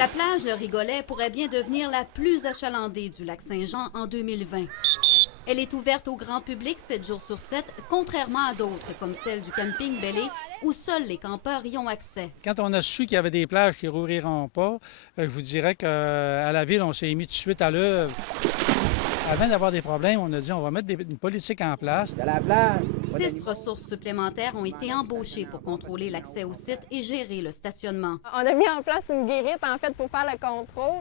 La plage Le Rigolet pourrait bien devenir la plus achalandée du lac Saint-Jean en 2020. Elle est ouverte au grand public 7 jours sur 7, contrairement à d'autres, comme celle du camping Bellé, où seuls les campeurs y ont accès. Quand on a su qu'il y avait des plages qui ne rouvriront pas, je vous dirais qu'à la ville, on s'est mis tout de suite à l'œuvre. Avant d'avoir des problèmes, on a dit on va mettre une politique en place. 6 ressources supplémentaires ont été embauchées pour contrôler l'accès au site et gérer le stationnement. On a mis en place une guérite, en fait, pour faire le contrôle,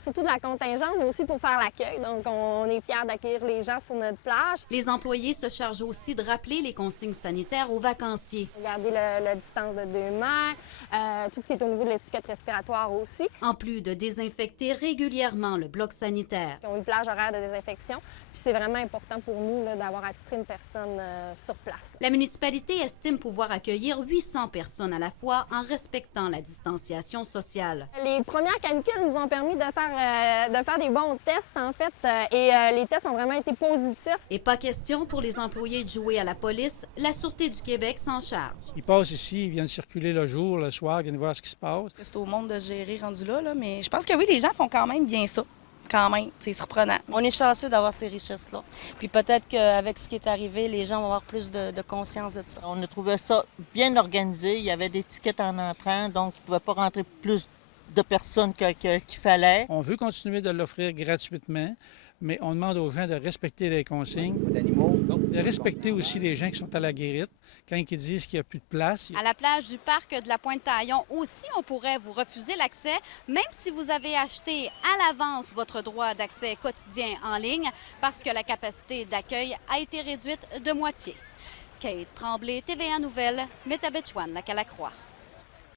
surtout de la contingente, mais aussi pour faire l'accueil. Donc, on est fiers d'accueillir les gens sur notre plage. Les employés se chargent aussi de rappeler les consignes sanitaires aux vacanciers. Garder la distance de 2 mètres, tout ce qui est au niveau de l'étiquette respiratoire aussi. En plus de désinfecter régulièrement le bloc sanitaire. Ils ont une plage horaire de désinfection, puis c'est vraiment important pour nous d'avoir attitré une personne sur place. La municipalité estime pouvoir accueillir 800 personnes à la fois en respectant la distanciation sociale. Les premières canicules nous ont permis de faire des bons tests, en fait, et les tests ont vraiment été positifs. Et pas question pour les employés de jouer à la police, la Sûreté du Québec s'en charge. Ils passent ici, ils viennent circuler le jour, le soir, ils viennent voir ce qui se passe. C'est au monde de gérer rendu là, mais je pense que oui, les gens font quand même bien ça. Quand même, c'est surprenant. On est chanceux d'avoir ces richesses-là. Puis peut-être qu'avec ce qui est arrivé, les gens vont avoir plus de conscience de ça. On a trouvé ça bien organisé. Il y avait des tickets en entrant, donc il ne pouvait pas rentrer plus de personnes qu'il fallait. On veut continuer de l'offrir gratuitement, mais on demande aux gens de respecter les consignes. De respecter aussi les gens qui sont à la guérite quand ils disent qu'il n'y a plus de place. À la plage du parc de la Pointe-Taillon aussi, on pourrait vous refuser l'accès, même si vous avez acheté à l'avance votre droit d'accès quotidien en ligne, parce que la capacité d'accueil a été réduite de moitié. Kate Tremblay, TVA Nouvelles, Métabetchouan, Lac-à-la-Croix.